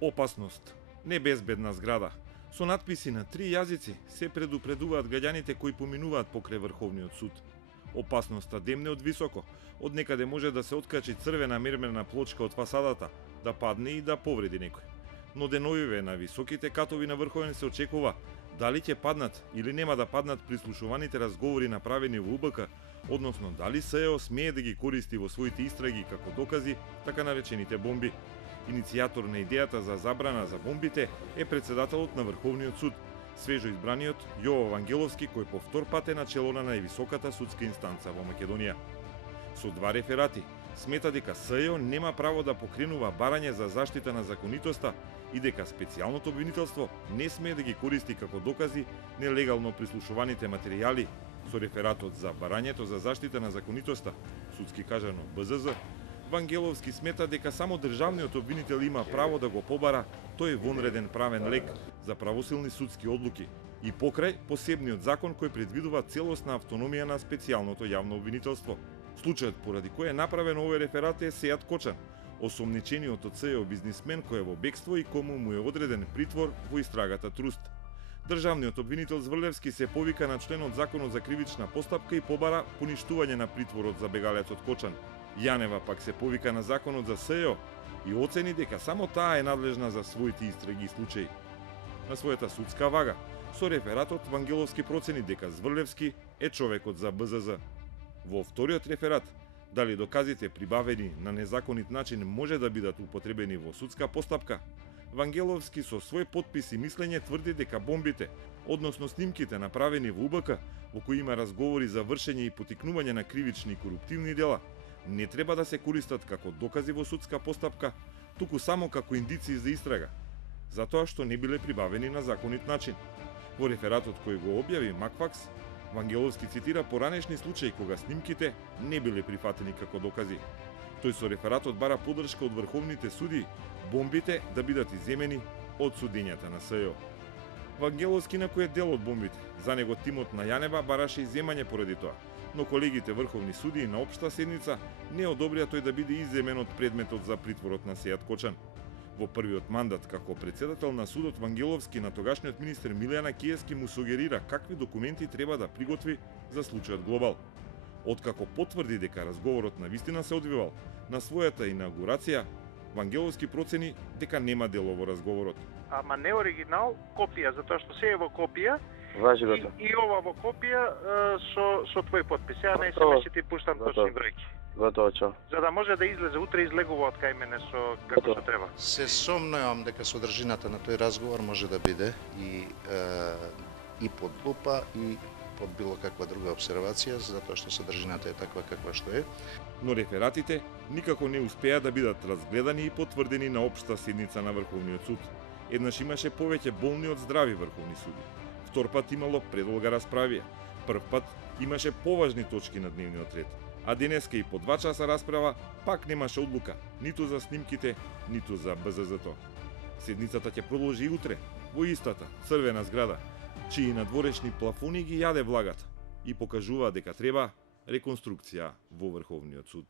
Опасност. Небезбедна зграда. Со надписи на 3 јазици се предупредуваат граѓаните кои поминуваат покрај Врховниот суд. Опасноста демне од високо, од некаде може да се откачи црвена мермерна плочка од фасадата, да падне и да повреди некој. Но деновиве на високите катови на Врховен се очекува дали ќе паднат или нема да паднат прислушуваните разговори направени во УБК, односно дали СЕО смее да ги користи во своите истраги како докази така наречените бомби. Иницијатор на идејата за забрана за бомбите е председателот на Врховниот суд, свежо избраниот Јово Вангеловски, кој по втор пат е начело на највисоката судска инстанца во Македонија. Со 2 реферати смета дека СЕО нема право да покренува барање за заштита на законитоста и дека специјалното обвинителство не смее да ги користи како докази нелегално прислушуваните материјали. Со рефератот за барањето за заштита на законитоста, судски кажано БЗЗ, Вангеловски смета дека само државниот обвинител има право да го побара тој вонреден правен лек за правосилни судски одлуки и покрај посебниот закон кој предвидува целосна автономија на специјалното јавно обвинителство. Случајот поради кој е направен овој реферат е Сејат Кочан, осомничениот од СЕО бизнисмен кој е во бегство и кому му е одреден притвор во истрагата Труст. Државниот обвинител Зврлевски се повика на членот Законот за кривична постапка и побара поништување на притворот за бегалецот Кочан. Јанева пак се повика на Законот за СЕО и оцени дека само таа е надлежна за своите истраги и случаи. На својата судска вага, со рефератот Вангеловски процени дека Зврлевски е човекот за БЗЗ. Во вториот реферат, дали доказите прибавени на незаконит начин може да бидат употребени во судска постапка, Вангеловски со свој подпис и мислење тврди дека бомбите, односно снимките направени во УБК, во кои има разговори за вршење и потикнување на кривични и коруптивни дела, не треба да се користат како докази во судска постапка, туку само како индиции за истрага, затоа што не биле прибавени на законит начин. Во рефератот кој го објави Макфакс, Вангеловски цитира поранешни случаи кога снимките не биле прифатени како докази. Тој со рефератот бара поддршка од врховните суди бомбите да бидат иземени од судењата на СЕО. Вангеловски на кој е дел од бомбите, за него тимот на Јанева бараше иземање поради тоа, но колегите врховни судии на општа седница не одобрија тој да биде иземен од предметот за притворот на Сејат Кочан. Во првиот мандат како председател на судот Вангеловски на тогашниот министер Милијана Киевски му сугерира какви документи треба да приготви за случајот Глобал. Откако потврди дека разговорот на вистина се одвивал, на својата инаугурација Вангеловски процени дека нема дело во разговорот. Ама не оригинал, копија, затоа што се е во копија. Важи го тоа. И ова во копија со твој подпис. Ја не се ти пуштам точни бројки. Готово. За да може да излезе утре излегува од кај мене со како што треба. Се сомневам дека содржината на тој разговор може да биде и под лупа и под било каква друга обсервација, затоа што содржината е таква каква што е. Но рефератите никако не успеа да бидат разгледани и потврдени на општа седница на Врховниот суд. Еднаш имаше повеќе болни од здрави врховни суди. Втор пат имало предолга расправија. Прв пат имаше поважни точки на дневниот ред. А денеска и по 2 часа расправа пак немаше одлука, ниту за снимките, ниту за БЗЗ-то. Седницата ќе продолжи и утре, во истата црвена зграда, чии надворешни плафони ги јаде влагата и покажува дека треба реконструкција во Врховниот суд.